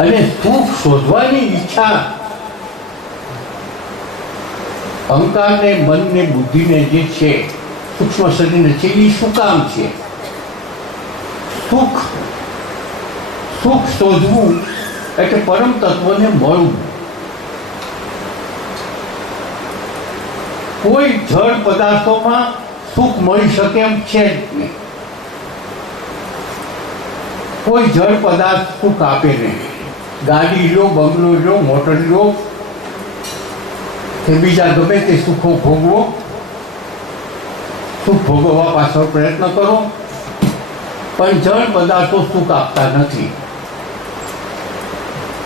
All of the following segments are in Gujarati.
અને સુખ શોધવાની ઈચ્છા અહંકારને, મનને, બુદ્ધિને જે છે, સૂક્ષ્મ શરીરને છે, એ શું કામ છે? સુખ શોધવું એટલે પરમ તત્વને મળવું. કોઈ જળ પદાર્થોમાં સુખ મળી શકે એમ છે જ નહીં. કોઈ જળ પદાર્થ સુખ આપે નહીં. ગાડી લો, બંગલો લો, મોટર લો કે બીજા ગમે તે સુખો ભોગવો, સુખ ભોગવવા પાછળ પ્રયત્ન કરો, પણ જળ પદાર્થો સુખ આપતા નથી.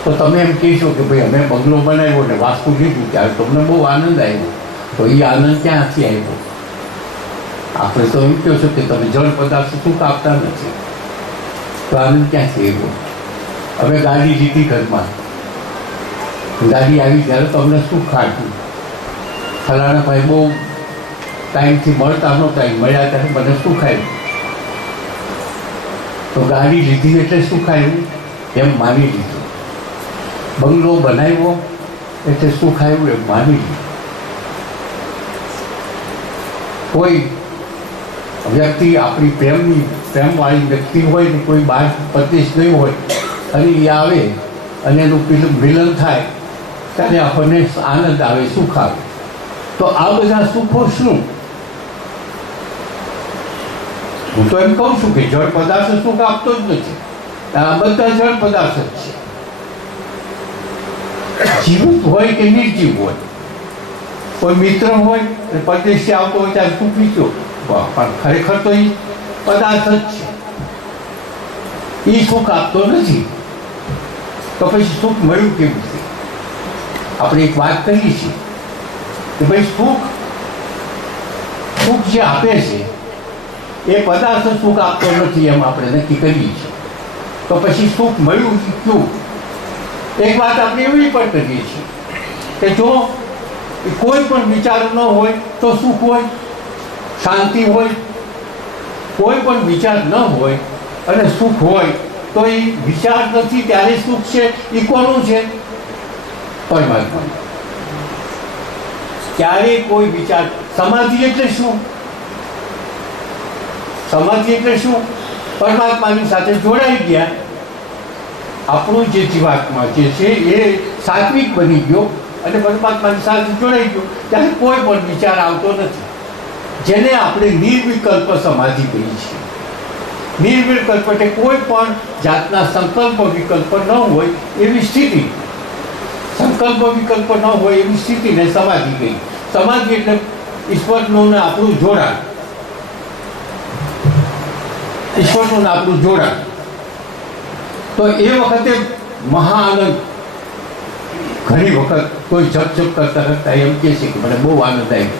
તો તમે એમ કહેશો કે ભાઈ અમે બંગલો બનાવ્યો ને વાસ્તુ લીધું ત્યારે તમને બહુ આનંદ આવ્યો. તો એ આનંદ ક્યાંથી આવ્યો? આપણે તો એમ કહો છો કે તમે જળ પદાર્થ સુખ આપતા નથી, તો આનંદ ક્યાંથી આવ્યો? હવે ગાડી લીધી ઘરમાં, ગાડી આવી ત્યારે તમને સુખ આપ્યું. ફલાણા ભાઈ બહુ ટાઈમથી મળતા નહોતા, મળ્યા ત્યારે મને સુખ આવ્યું. તો ગાડી લીધી એટલે સુખ આવ્યું એમ માની લીધું. બંગલો બનાવ્યો એટલે સુખ આવ્યું એમ માની લીધું. કોઈ વ્યક્તિ આપણી પ્રેમવાળી વ્યક્તિ હોય ને કોઈ બહાર પરદેશ ગઈ હોય અને એ આવે અને એનું મિલન થાય ત્યારે આપણને આનંદ આવે, સુખ આવે. તો આ બધા સુખો શું? હું તો એમ કહું છું કે જળ પદાર્થ સુખ આપતો જ નથી. આ બધા જળ પદાર્થ જ છે. જીવિત હોય કે નિર્જીવ હોય, કોઈ મિત્ર હોય પરદેશથી આવતો હોય ત્યારે સુખ વીચો, પણ ખરેખર તો એ પદાર્થ જ છે. એ સુખ આપતો નથી. તો પછી સુખ મળ્યું કેવી રીતે? આપણે એક વાત કરીએ છીએ કે ભાઈ સુખ જે આપે છે એ પદાર્થ સુખ આપતો નથી એમ આપણે નક્કી કરીએ છીએ. તો પછી સુખ મળ્યું ક્યું? એક વાત આપણે એવી પણ કરીએ છીએ કે જો કોઈ પણ વિચાર ન હોય તો સુખ હોય, શાંતિ હોય. કોઈ પણ વિચાર ન હોય અને સુખ હોય તો એ વિચાર નથી ત્યારે સુખ છે. એ કોનું છે? પરમાત્મા. ક્યારે કોઈ વિચાર, સમાધિ એટલે શું? સમાધિ એટલે શું? પરમાત્માની સાથે જોડાઈ ગયા. આપણું જે જીવાત્મા જે છે એ સાત્વિક બની ગયો અને પરમાત્માની સાથે જોડાઈ ગયો ત્યારે કોઈ પણ વિચાર આવતો નથી. જેને આપણે નિર્વિકલ્પ સમાધિ કહીએ છીએ. નિર્વિકલ્પ એટલે કોઈ પણ જાતના સંકલ્પ વિકલ્પ ન હોય એવી સ્થિતિ. સંકલ્પ વિકલ્પ ન હોય એવી સ્થિતિને સમાધિ કહી. સમાધિ એટલે ઈશ્વરનું ને આપણું જોડાણ. ઈશ્વરનું ને આપણું જોડાણ. તો એ વખતે મહા આનંદ. ઘણી વખત કોઈ જપ કરતા કરતા એમ કહે છે કે મને બહુ આનંદ આવ્યો.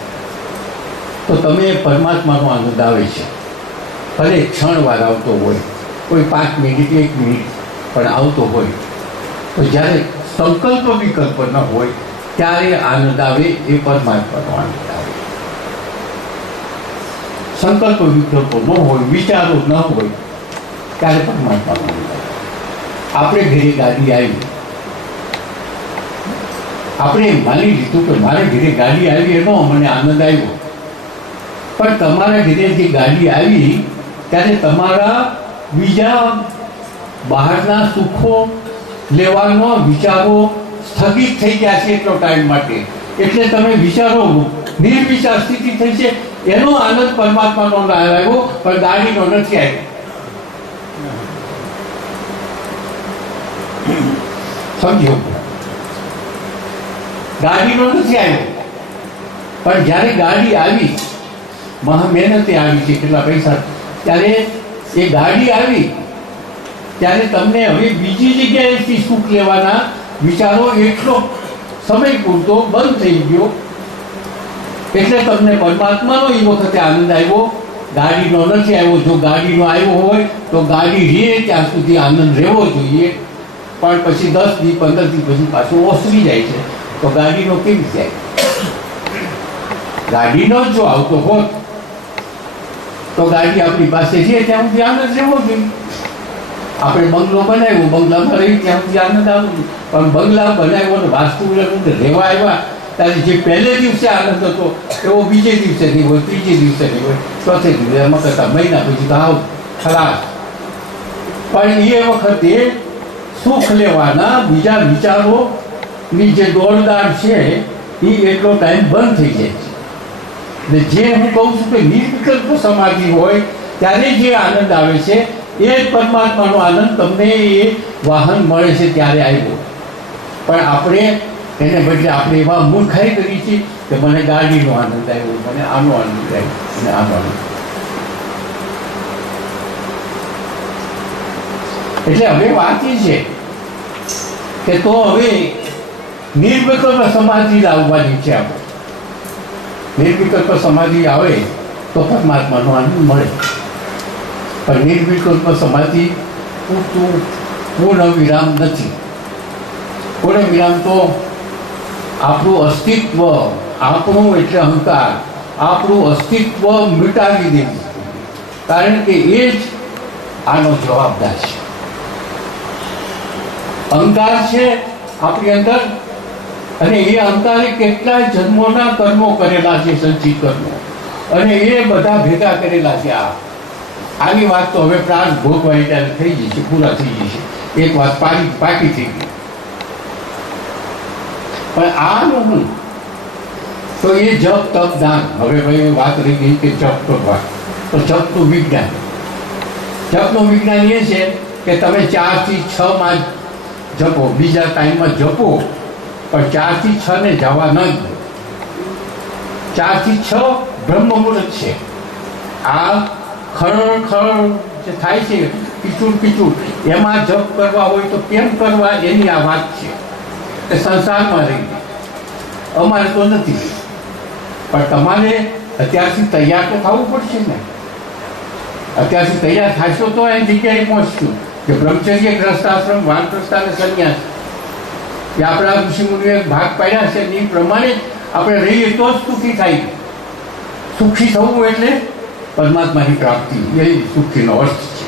તો તમે પરમાત્માનો આનંદ આવે છે. ભલે ક્ષણવાર આવતો હોય, કોઈ 5 મિનિટ 1 મિનિટ પણ આવતો હોય. તો જ્યારે સંકલ્પ વિકલ્પ ન હોય ત્યારે આનંદ આવે, એ પરમાત્માનો આનંદ આવે. સંકલ્પ વિકલ્પો ન હોય, વિચારો ન હોય ત્યારે પરમાત્માનો આનંદ આવે. આપણે ઘરે ગાડી આવી, આપણે માની લીધું કે મારે ઘરે ગાડી આવી એનો મને આનંદ આવ્યો. પણ તમારા ઘરે જે ગાડી આવી ત્યારે તમારા બીજા બહારના સુખો લેવાનો વિચારો સ્થગિત થઈ ગયા છે એટલો ટાઈમ માટે. એટલે તમે વિચારો નિર્વિચાર સ્થિતિ થઈ છે. એનો આનંદ પરમાત્માનો આવ્યો પણ ગાડીનો નથી આવ્યો. સમજો? ગાડીનો નથી આવ્યો. પણ જ્યારે ગાડી આવી, મહા મહેનતે આવી છે, કેટલા પૈસા, ત્યારે એ ગાડી આવી ત્યારે તમને હવે બીજી જગ્યાએથી સુખ લેવાના વિચારો એટલો સમય પૂરતો બંધ થઈ ગયો. એટલે તમને પરમાત્માનો એ વખતે આનંદ આવ્યો, ગાડીનો નથી આવ્યો. જો ગાડીનો આવ્યો હોય તો ગાડી રહે ત્યાં સુધી આનંદ રહેવો જોઈએ. પણ પછી 10 દી 15 દી પછી પાછું ઓસરી જાય છે. તો ગાડીનો કેવી જાય? ગાડીનો જો આવતો હોત તો ગાડી આપણી પાસે છે ત્યાં સુધી આનંદ રહેવો જોઈએ. આપણે બંગલો બનાવ્યો, બંગલામાં રહી ત્યાં સુધી આનંદ આવ્યો, પણ બંગલા બનાવ્યો ને વાસ્તુ રહેવા આવ્યા ત્યારે જે પહેલે દિવસે આનંદ હતો એવો બીજે દિવસે નહીં હોય, ત્રીજે દિવસે નહીં હોય, ચોથે દિવસે, એમાં કરતા મહિના પછી તો આવ ખલાસ. પણ એ વખતે સુખ લેવાના બીજા વિચારોની જે દોડદાડ છે એ એટલો ટાઈમ બંધ થઈ જાય છે. ને જે હું કહું છું કે નિર્વિકલ્પ સમાધિ હોય ત્યારે જે આનંદ આવે છે એ જ પરમાત્માનો આનંદ તમને એ વાહન મળે છે ત્યારે આવ્યો. પણ આપણે એને બદલે આપણે એવા મૂર્ખાઈ કરી છે કે મને ગાડીનો આનંદ આવ્યો, મને આનો આનંદ આવ્યો, અને આનો આનંદ. એટલે હવે વાત એ છે કે તો હવે નિર્વિકલ્પ સમાધિ લાવવાની છે. આપણે નિર્વિકલ્પ સમાધિ આવે તો પરમાત્માનો આનંદ મળે. પણ નિર્વિકલ્પ સમાધિ પૂર્ણ વિરામ નથી. પૂર્ણ વિરામ તો આપણું અસ્તિત્વ, આપણું એટલે અહંકાર, આપણું અસ્તિત્વ મિટાવી દેવું, કારણ કે એ જ આનો જવાબદાર છે. અહંકાર છે આપણી અંદર, અને એ અહંકારે કેટલાય જન્મોના કર્મો કરેલા છે, સંચિત કર્મો, અને એ બધા ભેગા કરેલા છે. આની વાત તો હવે પ્રાણ ભોગવાય ત્યારે થઈ જશે, પૂરા થઈ જશે. એક વાત પાકી થઈ ગઈ. પણ આનું હું તો એ જપ તપ દાન. હવે ભાઈ વાત રહી ગઈ કે જપ કરવા, તો જપનું વિજ્ઞાન, જપનું વિજ્ઞાન એ છે કે તમે 4 થી 6 માં જપો, બીજા ટાઈમમાં જપો, પણ 4 થી 6 ને જવા ન દો. 4 થી 6 બ્રહ્મ મુહૂર્ત છે. આ ખળ જે થાય છે પીચુડ એમાં જપ કરવા હોય તો કેમ કરવા, એની આ વાત છે. એ સંસારમાં રહી અમારે તો નથી, પણ તમારે અત્યારથી તૈયાર તો થવું પડશે ને. અત્યારથી તૈયાર થશો તો એ જગ્યાએ પહોંચશું કે બ્રહ્મચર્ય, ગ્રસ્તાશ્રમ, વાનપ્રસ્થ અને સંન્યાસ એ આપણા ઋષિમુનિઓએ ભાગ પાડ્યા છે. એ પ્રમાણે આપણે રહીએ તો જ સુખી થાય. સુખી થવું એટલે પરમાત્માની પ્રાપ્તિ, એ સુખીનો અર્થ છે.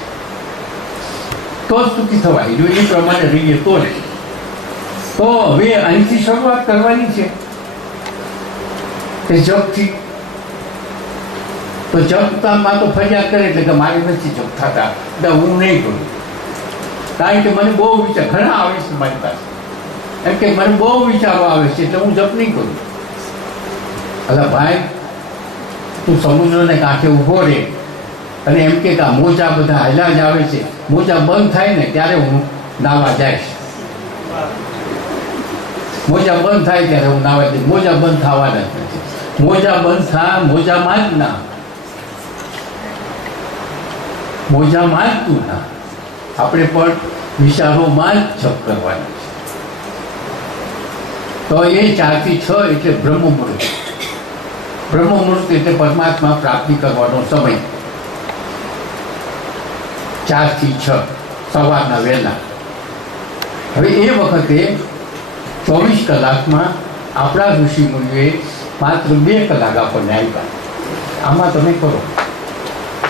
તો જ સુખી થવાય, જો એ પ્રમાણે રહીએ તો જ. તો હવે અહીંથી શરૂઆત કરવાની છે કે જપથી. તો જપતામાં તો ફરિયાદ કરે એટલે કે મારે નથી જપ થતા, એટલે હું નહીં કરું, કારણ કે મને બહુ વિચાર ઘણા આવે છે મારી પાસે, એમ કે મને બહુ વિચારો આવે છે એટલે હું જપ નહીં કરું. એટલે ભાઈ તું સમુદ્રને કાંઠે ઊભો રહે અને એમ કે આ મોજા બધા હાલ્યા જ આવે છે, મોજા બંધ થાય ને ત્યારે હું નાવા જઈશ. મોજા બંધ થાય ત્યારે હું નાવા જઈશ. મોજા બંધ થવાના જ નથી. મોજા બંધ થા, મોજામાં જ ના, મોજામાં જ તું ના. આપણે પણ વિચારોમાં જ જપ કરવાની છે. તો એ 4 થી 6 એટલે બ્રહ્મ મુહૂર્ત. બ્રહ્મ મુહૂર્ત એટલે પરમાત્મા પ્રાપ્તિ કરવાનો સમય. 4 થી 6 સવારના વહેલા. હવે એ વખતે 24 કલાકમાં આપણા ઋષિમુનિઓએ માત્ર 2 કલાક આપણને આપ્યા. આમાં તમે કરો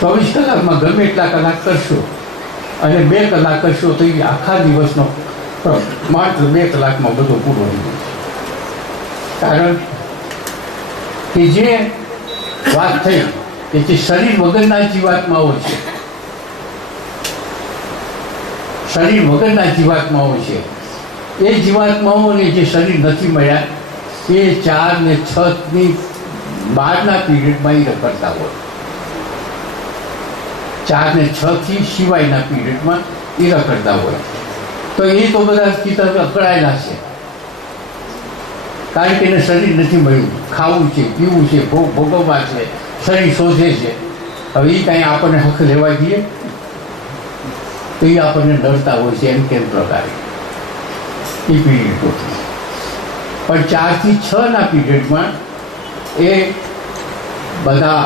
24 કલાકમાં ગમે એટલા કલાક કરશો અને 2 કલાક કરશો તો એ આખા દિવસનો માત્ર 2 કલાકમાં બધો પૂરો થઈ જશે. કારણ કે જે વાત થઈ કે જે શરીર વગરના જીવાત્માઓ છે, શરીર વગરના જીવાત્માઓ છે, એ જીવાત્માઓને જે શરીર નથી મળ્યા એ 4 ને 6 ની 12ના પીરિયડમાં એ રખડતા હોય. 4 ને 6 થી સિવાયના પીરિયડમાં એ રખડતા હોય. તો એ તો બધા ચિત્ર અકળાયેલા છે, કારણ કે એને શરીર નથી મળ્યું. ખાવું છે, પીવું છે, ભોગવવા છે, શરીર શોધે છે. હવે એ કાંઈ આપણને હક લેવા દઈએ તો એ આપણને ડરતા હોય છે. એમ કેમ પ્રકારે એ પીરિયડ હોતી. પણ 4 થી 6 ના પીરિયડમાં એ બધા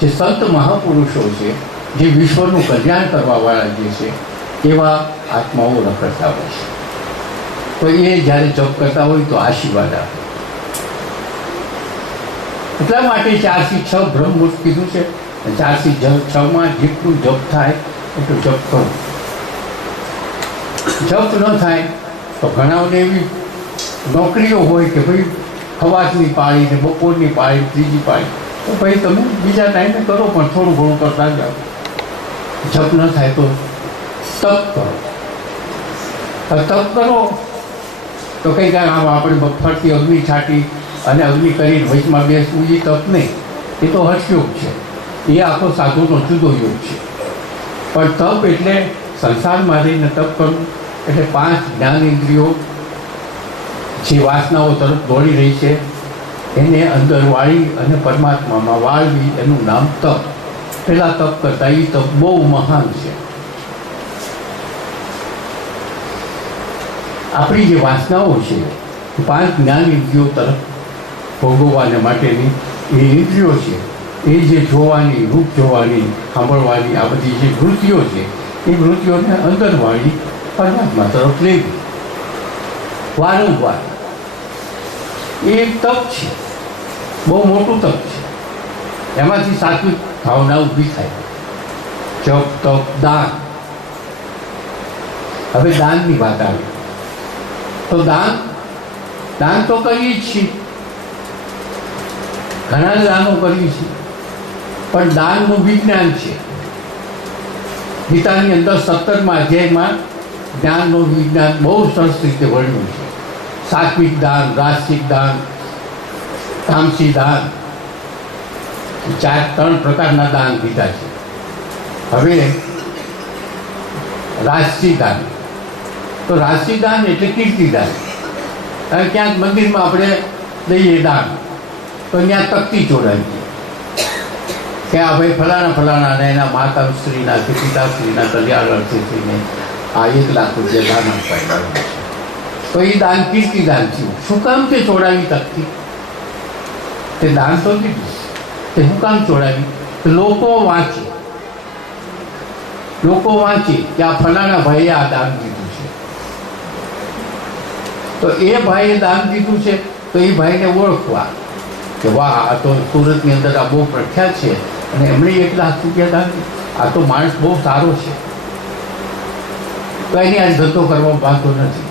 જે સંત મહાપુરુષો છે, જે વિશ્વનું કલ્યાણ કરવાવાળા જે છે, એવા આત્માઓ રખડતા હોય છે. તો એ જ્યારે જપ કરતા હોય તો આશીર્વાદ આપે. એટલા માટે 4 થી 6 બ્રહ્મ મુહૂર્ત કીધું છે. 4 થી 6 માં જેટલું જપ થાય એટલું જપ કરો. જપ ન થાય તો ઘણાઓને એવી નોકરીઓ હોય કે ભાઈ ખવાસની પાળી ને બપોરની પાળી ત્રીજી પાળી, તો ભાઈ તમે બીજા ટાઈમે કરો પણ થોડું ઘણું કરતા જાઓ. જપ ન થાય તો તપ કરો. તપ કરો તો કંઈક આમ આપણે ફરતી અગ્નિ છાંટી અને અગ્નિ કરીને વચમાં બેસવું એ તપ નહીં, એ તો હઠયોગ છે. એ આખો સાધુનો જુદો યોગ છે. પણ તપ એટલે સંસારમાં રહીને તપ કરવું એટલે 5 જ્ઞાનેન્દ્રિયો જે વાસનાઓ તરફ દોડી રહી છે એને અંદર વાળી અને પરમાત્મામાં વાળવી, એનું નામ તપ. પહેલાં તપ કરતાં એ તપ બહુ મહાન છે. આપણી જે વાસનાઓ છે 5 જ્ઞાનેન્દ્રિયો તરફ ભોગવવાને માટેની એ ઇન્દ્રિયો છે, એ જે જોવાની, રૂપ જોવાની, સાંભળવાની, આ બધી જે વૃત્તિઓ છે એ વૃત્તિઓને અંદર વાળી પરમાત્મા તરફ લેવી વારંવાર, એ એક તપ છે. બહુ મોટું તપ છે. એમાંથી સાત્વિક ભાવના ઊભી થાય. જપ, તપ, દાન. હવે દાનની વાત આવે તો દાન તો કરીએ જ છીએ, ઘણા દાનો કરીએ છીએ, પણ દાનનું વિજ્ઞાન છે. ગીતાની અંદર 17મા અધ્યાયમાં જ્ઞાનનું વિજ્ઞાન બહુ સરસ રીતે વર્ણ્યું છે. સાત્વિક દાન, રાસિક દાન, તામસી દાન, 3 પ્રકારના દાન કીધા છે. હવે રાજસી દાન, તો રાજસી દાન એટલે કીર્તિદાન. કારણ ક્યાંક મંદિરમાં આપણે દઈએ દાન તો ત્યાં તકતી ચોરાવીએ કે આ ભાઈ ફલાણા ને એના માતાશ્રીના કે પિતાશ્રીના કલ્યાણ અર્થે થઈને આ 1 લાખ રૂપિયા દાન અપાય, તો એ દાન કીર્તિદાન થયું. શું કામ તે ચોરાવી તકતી? તે દાન તો દીધું, તે શું કામ ચોરાવી? લોકો વાંચે કે આ ફલાણા ભાઈએ આ દાન દીધું છે, તો એ ભાઈએ દાન દીધું છે તો એ ભાઈને ઓળખવા કે વાહ, આ તો સુરતની અંદર આ બહુ પ્રખ્યાત છે અને એમણે 1 લાખ રૂપિયા દાન દીધું, આ તો માણસ બહુ સારો છે. તો એની આ ધંધો કરવા વાંધો નથી,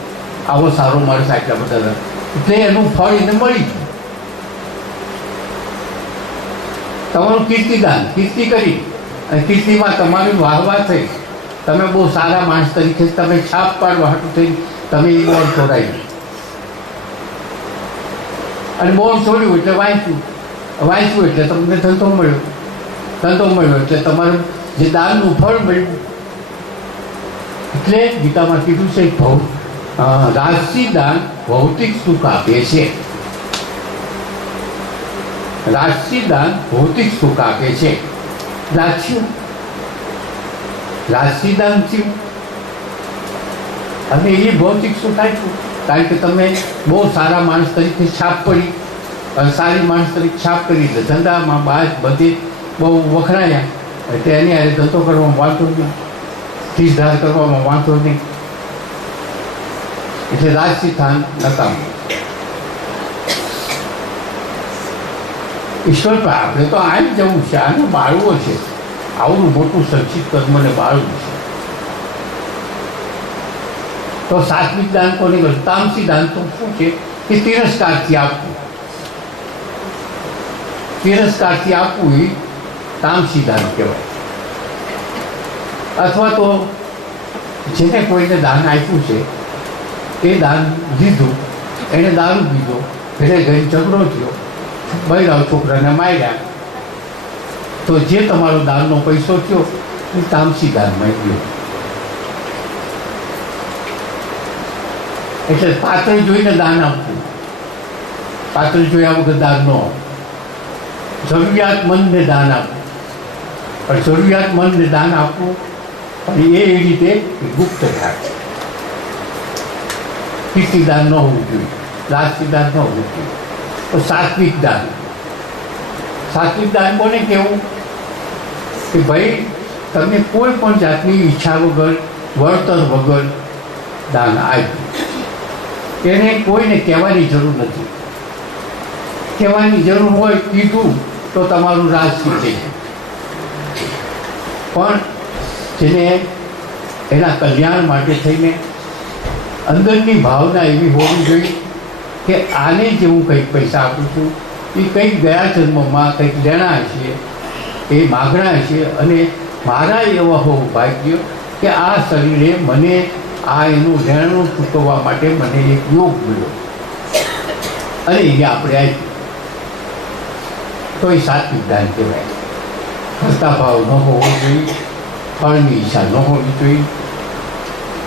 આવો સારો માણસ આટલા બધા, એટલે એનું ફળ એને મળી ગયું. તમારું કીર્તિદાન, કીર્તિ કરી અને કીર્તિમાં તમારી વાહવા થઈ, તમે બહુ સારા માણસ તરીકે તમે છાપ પાડવા હાટું થઈ તમે એ બોર્ડ છોડાવ્યું અને બોર્ડ છોડ્યું એટલે વાંચ્યું એટલે તમને ધંધો મળ્યો એટલે તમારું જે દાનનું ફળ મળ્યું. એટલે ગીતામાં કીધું છે રાજસી દાન ભૌતિક સુખ આપે છે. રાજસી દાન ભૌતિક સુખ આપે છે. રાજસી દાન થયું અને એ ભૌતિક સુખ આપ્યું કારણ કે તમે બહુ સારા માણસ તરીકે છાપ પડી અને સારી માણસ તરીકે છાપ કરી એટલે ધંધામાં બધી બહુ વખણાયા, એટલે એની હારે ધંધો કરવામાં વાંધો નહીં, ધીરધાર કરવામાં વાંધો નહીં, એટલે રાજસી દાન નકામું. ઈશ્વર પર આપણે તો આવી જવું છે, આને બાળવો છે, આવડું મોટું સંચિત કર્મને બાળવું છે. તો સાત્વિક દાન કોને કહે? તામસી દાન તો શું છે કે તિરસ્કારથી આપવું. તિરસ્કારથી આપવું એ તામસી દાન કહેવાય. અથવા તો જેને કોઈને દાન આપ્યું છે એ દાન લીધું, એણે દારૂ પીધો, ઘરે ઘરે ઝઘડો થયો, બૈરાવ છોકરાને માર્યા, તો જે તમારો દાનનો પૈસો થયો એ તામસી દાનમાં ગયો. એટલે પાત્ર જોઈને દાન આપવું, પાત્ર જોયા વગર દાન ન આપવું. જરૂરિયાતમંદને દાન આપવું, પણ જરૂરિયાતમંદને દાન આપવું પણ એ રીતે ગુપ્ત થાય. કીર્તિદાન ન હોવું જોઈએ, રાજસીદાન ન હોવું જોઈએ. તો સાત્વિક દાન કોને કહેવું? કે ભાઈ તમે કોઈ પણ જાતની ઈચ્છા વગર, વળતર વગર દાન આપ્યું. એને કોઈને કહેવાની જરૂર નથી. કહેવાની જરૂર હોય કીધું તો તમારું રાજસી થઈ જાય. પણ જેને એના કલ્યાણ માટે થઈને અંદરની ભાવના એવી હોવી જોઈએ કે આને જે હું કંઈક પૈસા આપું છું એ કંઈક ગયા જન્મમાં કંઈક લેણા છે, એ માગણા છે, અને મારા એવા હોવું ભાગ્ય કે આ શરીરે મને આ એનું લેણું ચૂકવવા માટે મને એક યોગ મળ્યો અને એને આપણે આપ્યું. તો એ સાત્વિક દાન કહેવાય. હસતા ભાવ ન હોવો જોઈએ, ફળની ઈચ્છા ન હોવી જોઈએ.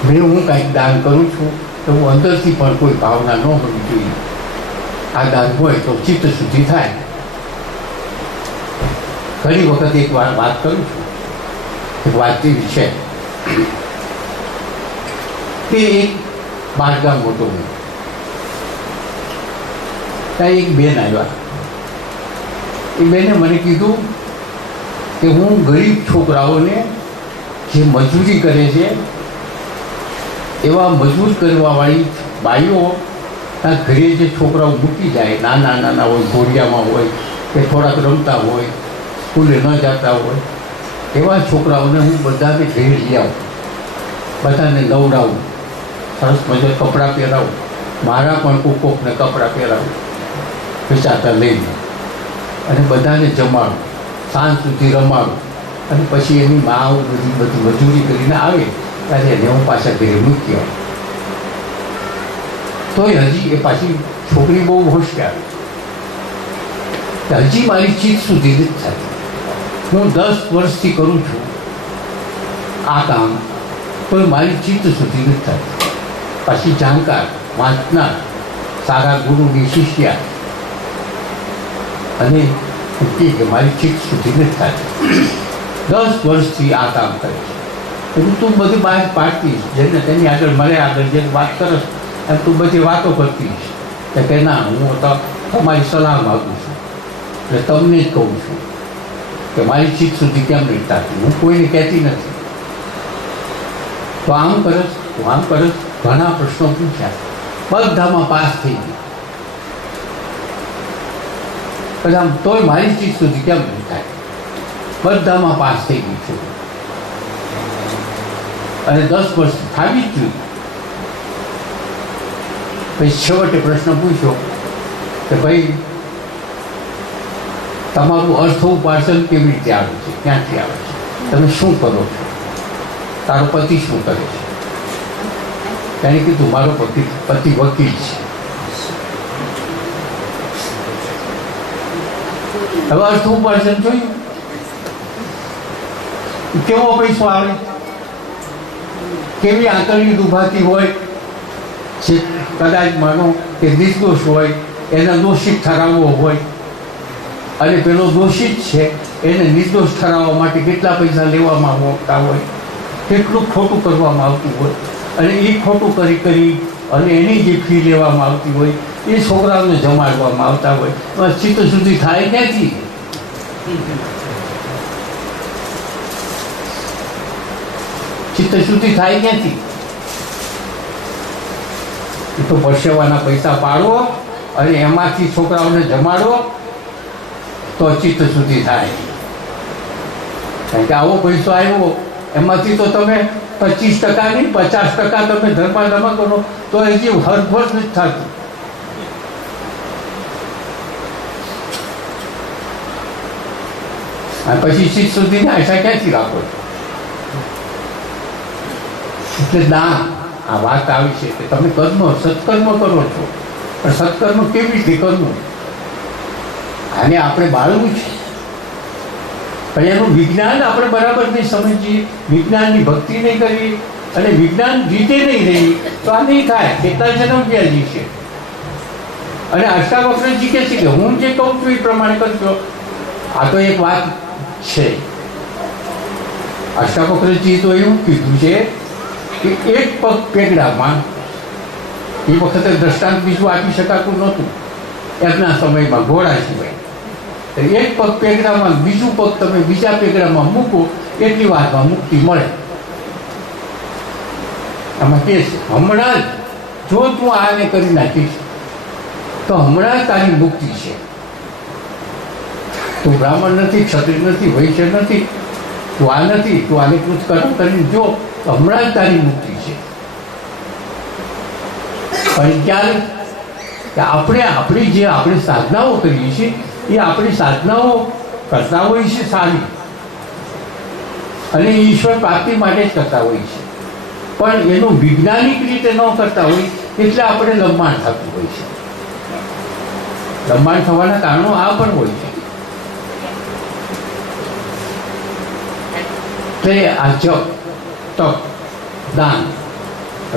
મેં હું કાંઈક દાન કરું છું તો હું અંદરથી પણ કોઈ ભાવના ન હોવી જોઈએ. આ દાન હોય તો ચિત્ત શુદ્ધિ થાય. ઘણી વખત એક વાર વાત કરું છું, એક વાત એવી છે કે એક બાળગામ મોટો હું ત્યાં એક બેન આવ્યા. એ બેને મને કીધું કે હું ગરીબ છોકરાઓને જે મજૂરી કરે છે એવા મજૂર કરવાવાળી બાઈઓ ઘરે જે છોકરાઓ મૂકી જાય, નાના નાના હોય, ઘોડિયામાં હોય કે થોડાક રમતા હોય, સ્કૂલે ન જતા હોય, એવા છોકરાઓને હું બધાને ઘરે લઈ આવું, બધાને નવડાવું, સરસ મજા કપડાં પહેરાવું, મારા પણ કોકને કપડાં પહેરાવું વેચાતા લઈને, અને બધાને જમાડું, સાંજ સુધી રમાડું, અને પછી એની મા બધી મજૂરી કરીને આવે ત્યારે એને હું પાછા ઘરે મૂકી આવું. તોય હજી એ પાછી છોકરી બહુ હોશિયાર, હજી મારી ચીજ સુધી નથી થતી. હું 10 વર્ષથી કરું છું આ કામ, તોય મારી ચિત્ત સુધી નથી થતી. પછી જાણકાર, વાંચનાર, સારા ગુરુની શિષ્યા, અને કે મારી ચિત્ત સુધી નથી થતી. 10 વર્ષથી આ કામ કરે છે. તું બધી બહાર પાડતી જેને તેની આગળ મળે આગળ જે વાત કરસ અને તું બધી વાતો કરતી કે ના, હું તો તમારી સલાહ માગું છું, એટલે તમને જ કહું છું કે મારી ચીજ સુધી કેમ નહીં થતી. હું કોઈને કહેતી નથી. તો આમ કરસ, તું આમ કરસ, ઘણા પ્રશ્નો પૂછ્યા, બધામાં પાસ થઈ ગઈ. પછી આમ તોય મારી ચીજ સુધી કેમ નહીં થાય, બધામાં પાસ થઈ ગઈ છું, અને 10 વર્ષ થાવી જ જોઈએ. પછી છેવટે પ્રશ્ન પૂછ્યો કે ભાઈ તમારું અર્થ ઉપાર્જન કેવી રીતે આવે છે, ક્યાંથી આવે છે, તમે શું કરો છો, તારો પતિ શું કરે છે? તેને કીધું મારો પતિ વકીલ છે. હવે અર્થ ઉપાર્જન જોયું કેવો પૈસો આવે, કેવી આંતરડી દુભાતી હોય છે. કદાચ માનો કે નિર્દોષ હોય એને દોષિત ઠરાવવો હોય, અને પેલો દોષિત છે એને નિર્દોષ ઠરાવવા માટે કેટલા પૈસા લેવામાં આવતા હોય, કેટલું ખોટું કરવામાં આવતું હોય, અને એ ખોટું કરી અને એની જે ફી લેવામાં આવતી હોય એ છોકરાઓને જમાડવામાં આવતા હોય. બસ ચિત્ત સુધી થાય ક્યાંથી? ચિત્ત શુદ્ધિ થાય ક્યાંથી? એ તો પરસેવાના પૈસા પાડવો અને એમાંથી છોકરાઓને જમાડવો તો ચિત્ત શુદ્ધિ થાય. કારણ કે આવો પૈસો આવ્યો એમાંથી તો તમે 25% નહીં 50% તમે ધર્મમાં જમા કરો તો હજી હરભર નથી થતું. અને પછી ચિત્ત શુદ્ધિની આશા ક્યાંથી રાખો છો? એટલે દાન, આ વાત આવી છે કે તમે સત્કર્મ કરો છો, પણ સત્કર્મ કેવી રીતે કરવું આને આપણે બાળવું છે. પણ એનું વિજ્ઞાન આપણે બરાબર નહીં સમજીએ, વિજ્ઞાનની ભક્તિ નહીં કરીએ અને વિજ્ઞાન રીતે નહીં રહી તો આ નહીં થાય. કેટલા જન્મ વ્યાજી છે. અને અષ્ટાવક્રજી કહે છે કે હું જે કહું છું એ પ્રમાણે કરજો. આ તો એક વાત છે. અષ્ટાવક્રજી તો એવું કીધું છે કે એક પગ પેગડામાં, એ વખતે દ્રષ્ટાંત બીજું આપી શકાતું નહોતું એમના સમયમાં ઘોડા સિવાય, એક પગ પેગડામાં બીજું પગ તમે બીજા પેગડામાં મૂકો એટલી વારમાં મુક્તિ મળે. આમાં કે છે હમણાં જ જો તું આને કરી નાખીશ તો હમણાં જ તારી મુક્તિ છે. તું બ્રાહ્મણ નથી, ક્ષત્રિય નથી, વૈશ્ય નથી, તું આ નથી, તું આને કૃત કર્મ કરીને જો તો હમણાં જ તારી મુક્તિ છે. પણ ક્યારે કે આપણી જે આપણે સાધનાઓ કરીએ છીએ એ આપણી સાધનાઓ કરતા હોય છે સારી અને ઈશ્વર પ્રાપ્તિ માટે જ કરતા હોય છે, પણ એનું વૈજ્ઞાનિક રીતે ન કરતા હોય એટલે આપણે લંબાણ થતું હોય છે. લંબાણ થવાના કારણો આ પણ હોય છે. તે આ જપ, તપ,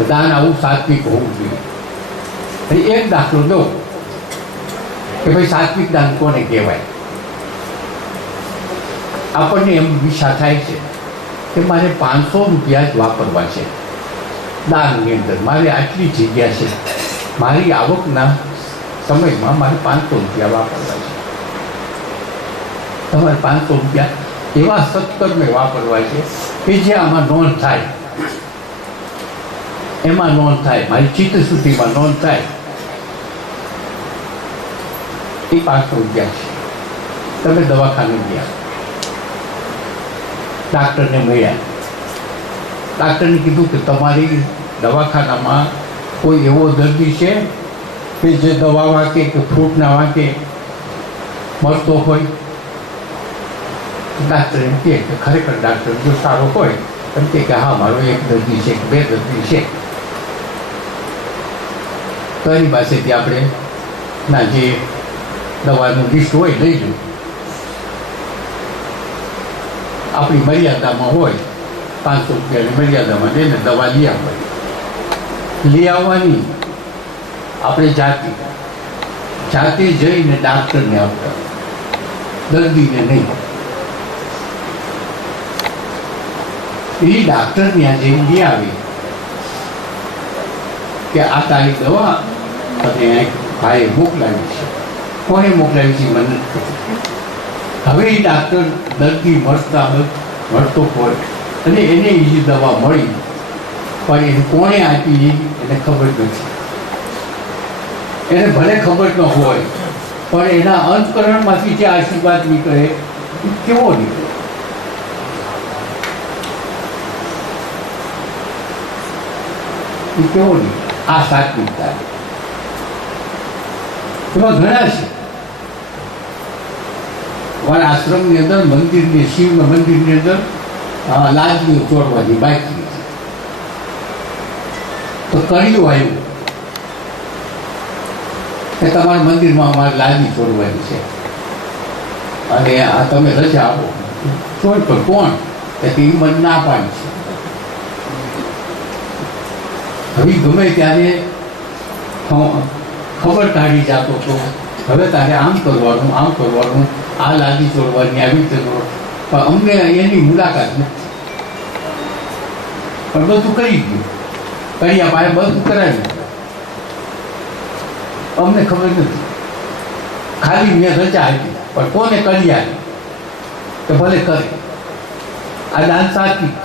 દાન આવું સાત્વિક હોવું જોઈએ. અને એક દાખલો દો કે ભાઈ સાત્વિક દાન કોને કહેવાય. આપણને એમ ઈચ્છા થાય છે કે મારે 500 રૂપિયા જ વાપરવા છે દાનની અંદર, મારે આટલી જગ્યા છે, મારી આવકના સમયમાં મારે 500 રૂપિયા વાપરવા છે. તમારે 500 રૂપિયા એવા સત્કર્મે વાપરવા છે કે જે આમાં નોંધ થાય, એમાં નોંધ થાય, મારી ચિત્તશુદ્ધિમાં નોંધ થાય. એ 500 રૂપિયા છે. તમે દવાખાને ગયા, ડાક્ટરને મળ્યા, ડાક્ટરને કીધું કે તમારી દવાખાનામાં કોઈ એવો દર્દી છે કે જે દવા વાંકે કે ફ્રૂટના વાંકે મળતો હોય. ડાક્ટર એમ કહે કે ખરેખર ડાક્ટર જો સારો હોય એમ કે હા મારો એક દર્દી છે, 2 દર્દી છે, તો એની પાસેથી આપણે ના જે દવાનું લિસ્ટ હોય લઈ લો. આપણી મર્યાદામાં હોય 500 રૂપિયાની મર્યાદામાં લઈને દવા લઈ આવવાની. લઈ આવવાની આપણે જાતે જઈને ડાક્ટરને આપતા, દર્દીને નહીં. એ ડાક્ટર ત્યાં જઈને લઈ આવી કે આ તારી દવા અને ભાઈએ મોકલાવી છે. કોને મોકલાવી છે મને નથી ખબર. હવે એ ડાક્ટર દર્દી મળતો હોય અને એને એ દવા મળી, પણ એને કોણે આપી એને ખબર નથી. એને ભલે ખબર ન હોય પણ એના અંતકરણમાંથી જે આશીર્વાદ નીકળે એ કેવો નીકળે. એ કેવો નીકળે. આ સાત્વિકતા એમાં ઘણા છે. મારા આશ્રમની અંદર મંદિરની શિવના મંદિરની અંદર લાદીઓ ચોરવાની બાકી તો કળિયું આવ્યું કે તમારા મંદિરમાં અમારે લાદી ચોરવાની છે અને આ તમે રજા આપો. ચોર પણ કોણ કે એ મને ના પાડી છે. હવે ગમે ત્યારે ખબર કાઢી જતો તો હવે તારે આમ કરવાનું, આ લાદી ચોરવાની, આવી રીતે પણ અમને એની મુલાકાત નથી. પણ બધું કરી ગયું, કર્યા પાસે બધું કરાવ્યું, અમને ખબર નથી. ખાલી મેં રજા આપી પણ કોને કર્યા તો ભલે કરે. આ દાન સાત્વિક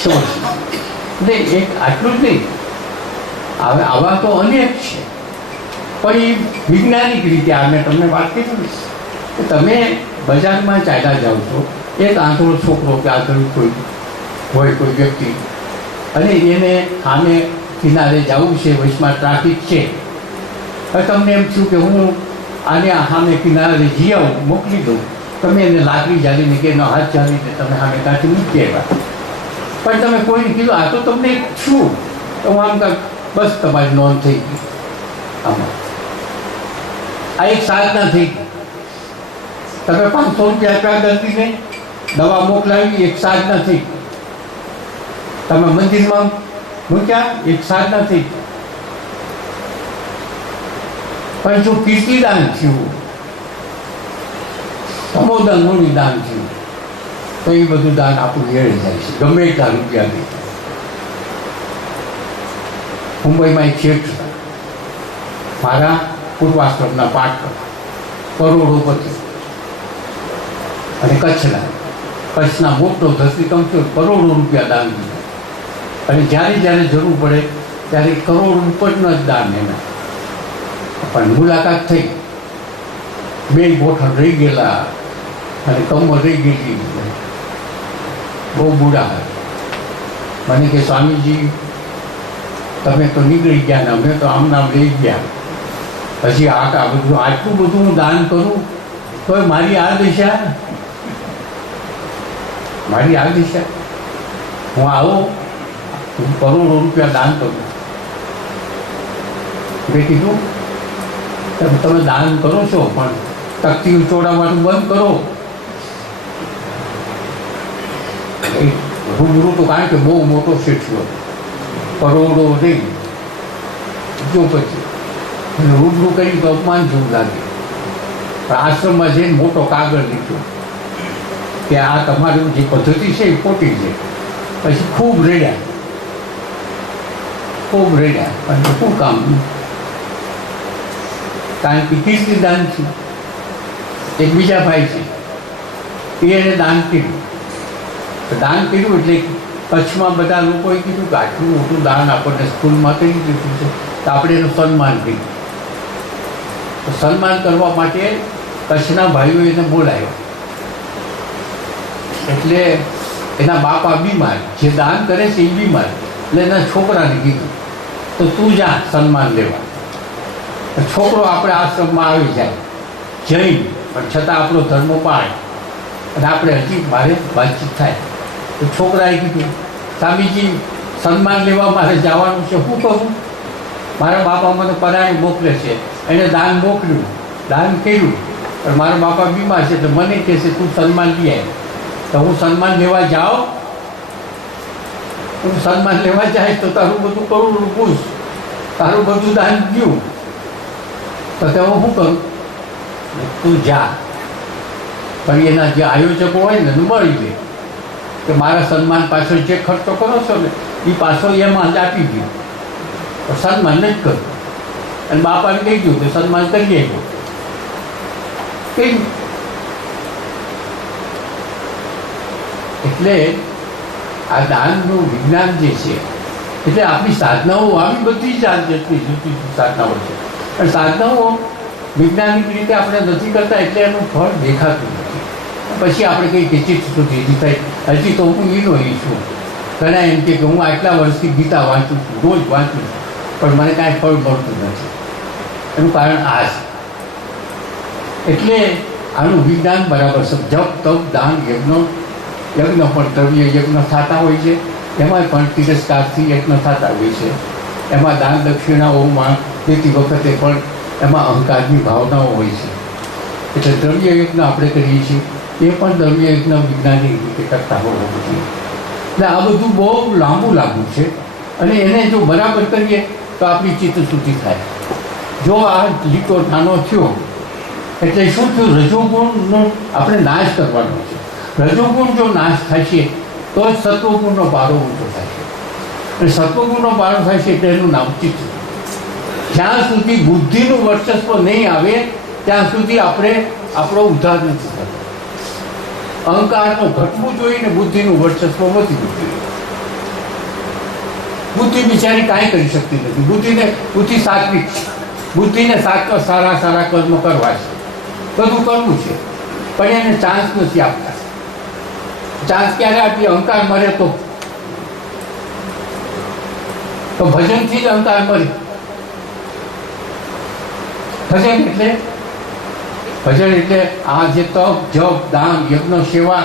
છે. એક આટલું જ નહીં, હવે આવા તો અનેક છે, પણ એ વૈજ્ઞાનિક રીતે આ મેં તમને વાત કરી કે તમે બજારમાં ચાલ્યા જાઓ છો, એક આંધળો છોકરો કે આંધળું કોઈ વ્યક્તિ અને એને સામે કિનારે જવું છે, વચમાં ટ્રાફિક છે. હવે તમને એમ થયું કે હું આને સામે કિનારે જઈ આવું, મોકલી દઉં. તમે એને લાકડી જાળીને કે એનો હાથ જાળીને તમે સામે કાઢી મૂકી આવ્યા. પણ તમે કોઈને કીધું આ તો તમને શું, તો હું આમ બસ તમારી નોંધ થઈ ગઈ. આમાં આ એક સાધના થઈ ગઈ. તમે 500 રૂપિયા આપ્યા દર્દીને, દવા મોકલાવી, એક સાધના થઈ ગઈ. તમે મંદિરમાં મૂક્યા, એક સાધના થઈ ગઈ. પણ જો કીર્તિદાન થયું, સમોદાન દાન થયું, તો એ બધું દાન આપણું વેળી જાય છે, ગમે એટલા રૂપિયાની. મુંબઈમાં એક શેઠ મારા પૂર્વાશ્રમના પાઠ કરોડોપતિ અને કચ્છના મોટો ધરતીકંપ થયો, કરોડો રૂપિયા દાન દીધા. અને જ્યારે જરૂર પડે ત્યારે કરોડ ઉપરનું જ દાન એના. પણ મુલાકાત થઈ, 2 ગોઠણ રહી ગયેલા અને કમર રહી ગયેલી, બહુ બુડા. મને કે સ્વામીજી તમે તો નીકળી ગયા ને અમે તો આમ નામ લઈ ગયા. પછી આ બધું આટલું બધું હું દાન કરું તો મારી આ દિશા હું આવો હું કરોડો રૂપિયા દાન કરું. મેં કીધું તમે દાન કરો છો પણ તકતી ઉચોડાવવાનું બંધ કરો. રૂબરૂ તો કારણ કે બહુ મોટો શેઠ હતો, કરોડો નહીં જો પછી રૂબરૂ કરી તો અપમાન જેવું લાગે. પણ આશ્રમમાં જઈને મોટો કાગળ લીધો કે આ તમારી જે પદ્ધતિ છે એ ખોટી છે. પછી ખૂબ રેડ્યા અને શું કામ, કારણ કે કીર્તિદાન છે. એક બીજા ભાઈ છે એને દાન કર્યું એટલે કચ્છમાં બધા લોકોએ કીધું કે આટલું મોટું દાન આપણને સ્કૂલમાં કરી દીધું છે તો આપણે એનું સન્માન કર્યું. તો સન્માન કરવા માટે કચ્છના ભાઈઓ એને બોલાવ્યો. એટલે એના બાપા બીમાર, જે દાન કરે છે એ બીમાર, એટલે એના છોકરાને કીધું તો તું જા સન્માન લેવા. છોકરો આપણે આશ્રમમાં આવી જાય જૈન, પણ છતાં આપણો ધર્મ પાળે અને આપણે હજી મારે વાતચીત થાય. તો છોકરાએ કીધું સ્વામીજી સન્માન લેવા મારે જવાનું છે, શું કરું? મારા બાપા મને પરાણે મોકલે છે, એને દાન મોકલ્યું, દાન કર્યું, પણ મારા બાપા બીમાર છે તો મને કહે છે તું સન્માન લઈ આવ. તો હું સન્માન લેવા જાઉં, હું સન્માન લેવા જાય તો તારું બધું કરું પૂછ, તારું બધું દાન ગયું તો તે હું શું કરું? તું જા, પણ એના જે આયોજકો હોય ને મળી લે કે મારા સન્માન પાછળ જે ખર્ચો કરો છો ને એ પાછો એમાં જ આપી દઉં, સન્માન નથી કરું. અને બાપાને કહી દઉં કે સન્માન કરી આવ્યો. એટલે આ દાનનું વિજ્ઞાન જે છે, એટલે આપણી સાધનાઓ આવી બધી જ જતી જુદી સાધનાઓ છે. અને સાધનાઓ વૈજ્ઞાનિક રીતે આપણે નથી કરતા એટલે એનું ફળ દેખાતું નથી. પછી આપણે કંઈ કે ચિત્ત સુધી થાય હજી તો હું એનો એ છું. ઘણા એમ કે હું આટલા વર્ષથી ગીતા વાંચું છું, રોજ વાંચું છું, પણ મને કાંઈ ફળ મળતું નથી. એનું કારણ આ છે. એટલે આનું વિજ્ઞાન બરાબર છે. જપ તપ દાન યજ્ઞ પણ દ્રવ્ય યજ્ઞ થતા હોય છે, એમાં પણ તિરસ્કારથી યજ્ઞ થતા હોય છે. એમાં દાન દક્ષિણાઓમાં દેતી વખતે પણ એમાં અહંકારની ભાવનાઓ હોય છે. એટલે દ્રવ્ય યજ્ઞ આપણે કરીએ છીએ એ પણ દ્રવ્ય યજ્ઞ વૈજ્ઞાનિક રીતે કરતા હોવું જોઈએ. એટલે આ બધું બહુ લાંબુ છે અને એને જો બરાબર કરીએ તો આપણી ચિત્ત શુદ્ધિ થાય. જો આ લીટો નાનો થયો એટલે શું થયું? રજોગુણનો આપણે નાશ કરવાનો છે. રજોગુણ જો નાશ થશે તો જ સત્વગુણનો પારો ઊંચો થશે. અને સત્વગુણનો પારો થશે એટલે એનું નામ ચિત્ત. જ્યાં સુધી બુદ્ધિનું વર્ચસ્વ નહીં આવે ત્યાં સુધી આપણે આપણો ઉદ્ધાર નથી થતો. અહંકારનો ઘટવું જોઈએ ને બુદ્ધિનું વર્ચસ્વ વધવું જોઈએ. બુદ્ધિ બિચારી કાંઈ કરી શકતી નથી. બુદ્ધિ સાત્વિક છે. બુદ્ધિને સારા કર્મ કરવા છે, બધું કરવું છે, પણ એને ચાન્સ નથી આપતા. ચાન્સ ક્યારે આપીએ? અહંકાર મરે તો ભજનથી જ અહંકાર મરે. ભજન એટલે આ જે તપ જપ દાન યજ્ઞ સેવા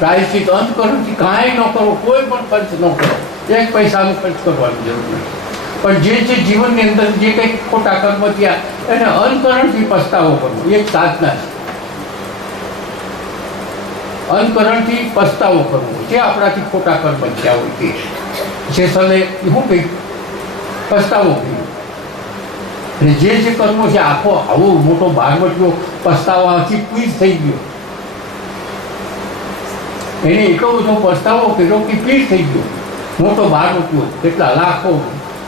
પ્રાયશ્ચિત અંતકરણથી કાંઈ ન કરો, કોઈ પણ ખર્ચ ન કરો, એક પૈસાનો ખર્ચ કરવાની જરૂર નથી. પણ જે જીવનની અંદર જે કંઈક ખોટા કર્મ થયા એને અંતકરણથી પસ્તાવો કરવો એક સાધના છે. અંતકરણથી પસ્તાવો કરવો, જે આપણાથી ખોટા કર્મ થયા હોય તે જે સલે શું કંઈક પસ્તાવો કર્યો. અને જે કર્મો છે આખો આવો મોટો ભારવટીઓ પસ્તાવાથી પીડ થઈ ગયો, એને એટલો બધો પસ્તાવો કર્યો કે પીડ થઈ ગયો. મોટો ભારવટીઓ કેટલા લાખો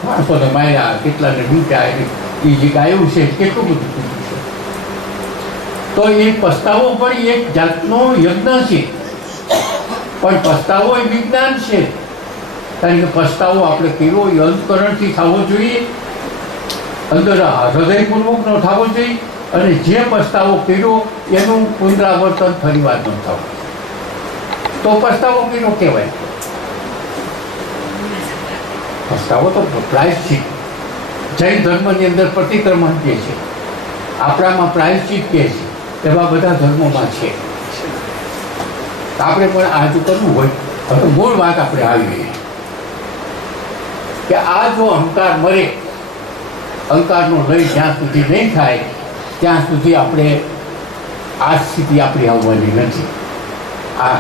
માણસોને માર્યા, કેટલાને લૂંટ્યા, એ જે ગાયું છે કેટલું બધું થયું છે. તો એ પસ્તાવો પણ એક જાતનો યજ્ઞ છે, પણ પસ્તાવો એ વિજ્ઞાન છે. કારણ કે પસ્તાવો આપણે કર્યો એ અંતકરણથી થવો જોઈએ, અંદર હૃદયપૂર્વક ન થવો જોઈએ. અને જે પસ્તાવો કર્યો એનું પુનરાવર્તન ફરીવાર ન થવું, તો પસ્તાવો કર્યો કહેવાય. પસ્તાવો તો પ્રાયશ્ચિત. જૈન ધર્મની અંદર પ્રતિક્રમણ કહે છે, આપણામાં પ્રાયશ્ચિત કહે છે, એવા બધા ધર્મોમાં છે. આપણે પણ આ જો કરવું હોય તો મૂળ વાત આપણે આવી કે આ જો અહંકાર મરે, અહંકારનો લય જ્યાં સુધી નહીં થાય ત્યાં સુધી આપણે આ સ્થિતિ આપણી આવવાની નથી. આ